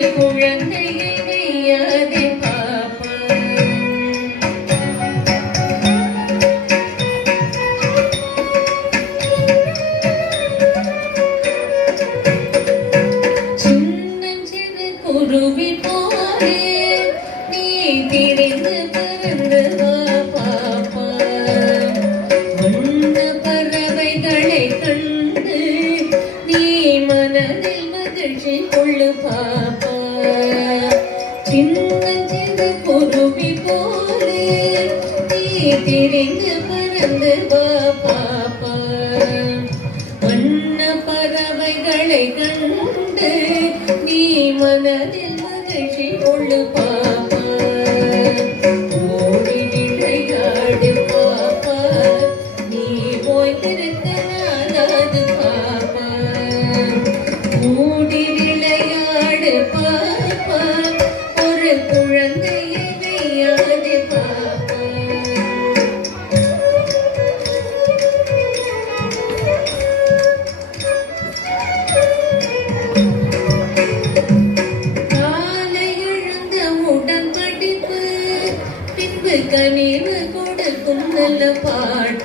குழந்தையை வையாதே பாப்பா. சின்னஞ்சிறு குருவி போலே நீ திரிந்து பறந்து வா பாப்பா. வண்ண பறவைகளை கண்டு நீ மனதில் மகிழ்ச்சி கொள்ளு பாப்பா. சின்னஞ்சிறு குருவி போலே நீ திரிந்து பறந்து வா பாப்பா. வண்ண பறவைகளை கண்டு நீ மனதில் மகிழ்ச்சி கொள்ளு பாப்பா. ஓடி விளையாடு பாப்பா, நீ ஓய்ந்திருக்க நாளாது பாப்பா. ஓடி விளையாடு பாப்பா, ஒரு குழந்தையை வையாதே பாப்பா. காலை எழுந்த உடன் படிப்பு, பின்பு கனிவு கொடுக்கும் நல்ல பாடம்.